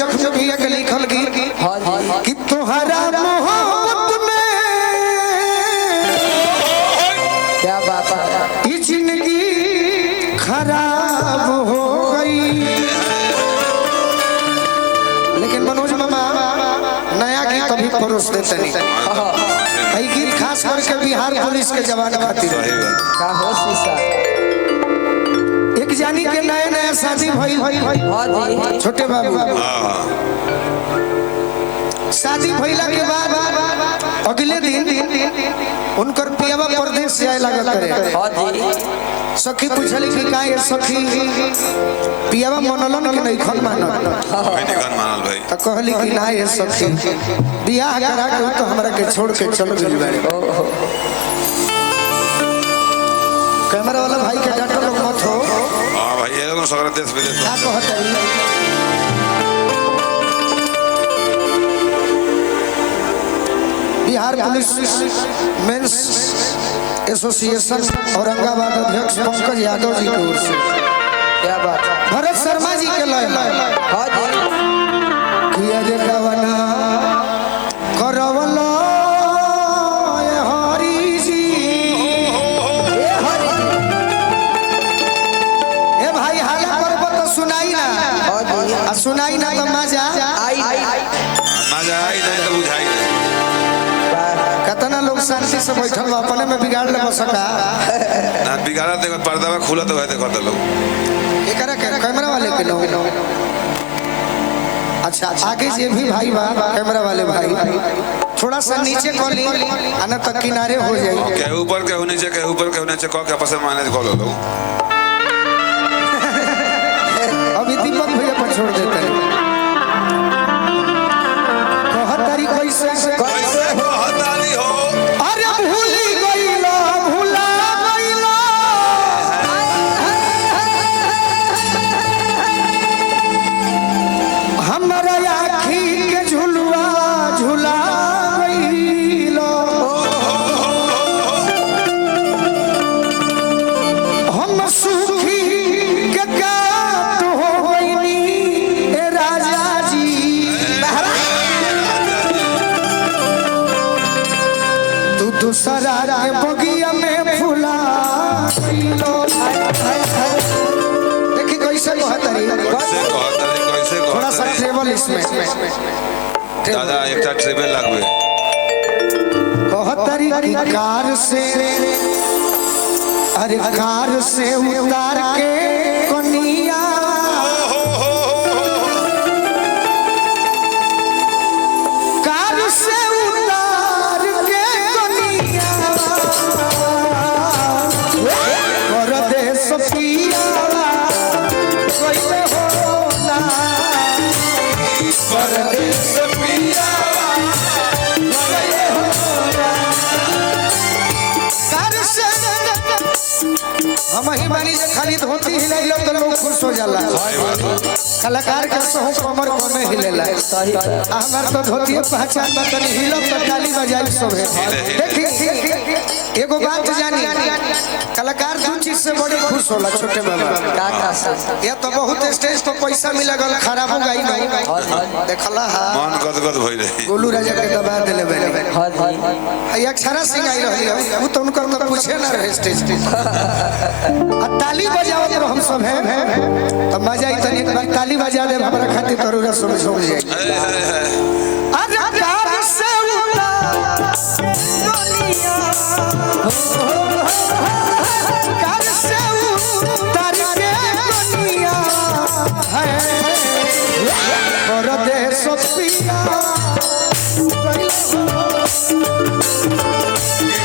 जख्म भैया के लिखल गीत कि तोहरा मोहब्बत में क्या बात है, ये जिंदगी खराब हो गई। लेकिन मनोज मामा नया गीत अभी परोस देते नहीं। गीत खास करके बिहार पुलिस के जवान खातिर क्या हो शीशा। एक जानी के नया नया शादी भइल छोटे बाबू, शादी भइला के बाद अगले दिन उनकर पियावा परदेश से आए लागल करे। सखी पूछली कि का ये सखी पियावा मनलन के नहीं खन मानल भाई तो कहली कि ना ये सखी बियाह करा के तो हमरा के छोड़ के चल गइल बारे। कैमरा वाला भाई के डाटा लोग मत हो। हां भाई ये लोग सगरा देश विदेश क्या कहत है Bihar police men's association Aurangabad अध्यक्ष पंकज यादव जी की ओर से क्या बात है, भरत शर्मा जी के लय किया रे गवना करवलो हरि जी। ए भाई हाला करबो तो सुनाई ना, आ सुनाई ना तो मजा आई मजा आई नहीं तो बुझाई नहीं। कितना लोग शांति से बैठल अपने में बिगाड़ ले सका ना बिगाड़ा देखो पर्दा में खुला तो है देखो तो लोग एकरा के कैमरा वाले के लोग। अच्छा आगे से भी भाई बा कैमरा वाले भाई थोड़ा सा नीचे को ली आना तक किनारे हो जाए। के ऊपर के नीचे के ऊपर के नीचे कह के आपस में मैनेज कर लो। अभी दीपक भैया पर छोड़ देते हैं। कहत तारी कैसे कैसे हो हताली हो अरे भूली गइलो भूला गइलो हमरा आँखी के झुलुआ झुला गइलो। हम सुखी के काट हो गइनी ए राजा जी। तू दूसरा के बगिया में फुला गइलो। देखी कैसे कहतरी कैसे थोड़ा सा ट्रेवल इसमें दादा एक ट्रेवल लागबे कहतरी की कार से अरे कार से उतार के कनिया कार से उतार के कनिया परदेश पिया कैसे होला परदेश पिया हम ही मानी जे खाली धोती हिलाइलो तो लोग खुश हो जाला। कलाकार के सहु कमर में हिलेला हमार तो धोती पहचान बतन हिलो तो ताली बजाई सोहे। देखी एगो बात जानी कलाकार दो चीज से बड़े खुश होला छोटे बाबा। ये तो बहुत स्टेज पर पैसा मिला गल खराब हो गई नहीं देखला मन गदगद भई रही गोलू राजा के दबा देले बेले आई अक्षरा सिंह आई रही वो तो उनकर तो पूछे ना रहे स्टेज ताली बजावत रहो हम सब है तो मजा आई तनी एक बार ताली बजा दे हमरा खातिर तरुरा सुन सुन जाए। अरे कार से उतार दुनिया कार से उतार के दुनिया है परदेश पिया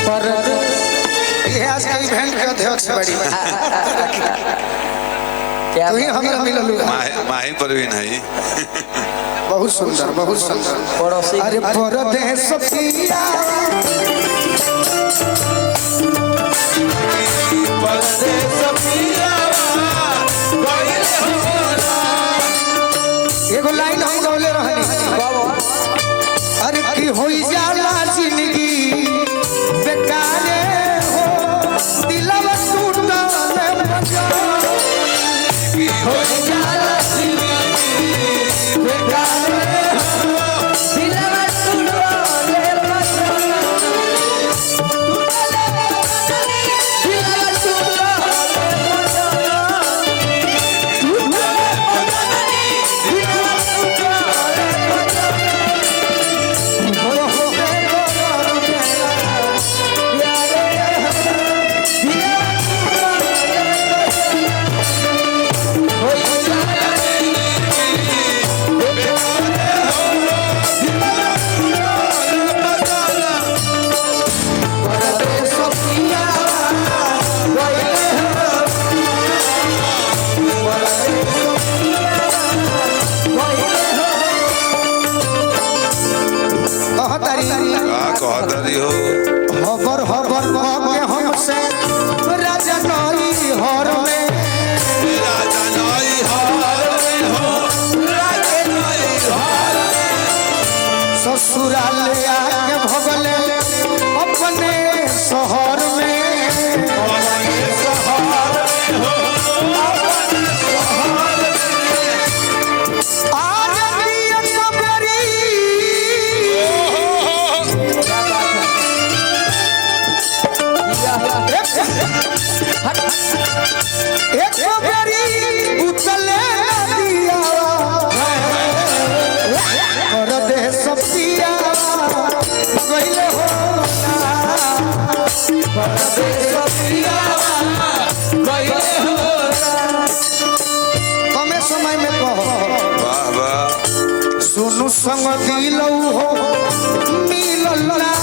परदेश ये आज के इवेंट के अध्यक्ष बड़ी तू ही हमरा मिललू माही परवीन है बहुत सुंदर बहुत सुंदर। अरे परदेश पिया परदेश पिया एगो लाइन हम गौले रहनी अरे की होई जाला जिंदगी बेकार हो दिलवा टूटा में बजा होई जाला जिंदगी बेकार हो हबर हबर के हमसे राजा नई हर में राजा नई हार में हो राजा नई हार ससुराल आके भगले अपने शहर में अपने शहर में हो अपने शहर आज नियत मेरी क्या बात है एक मेरी उतले दिया कर दे सब पिया गइले हो कर दे सब पिया गइले हो कमे समय में कहो वाह वाह सुनु संग दिलौ हो मिलल ना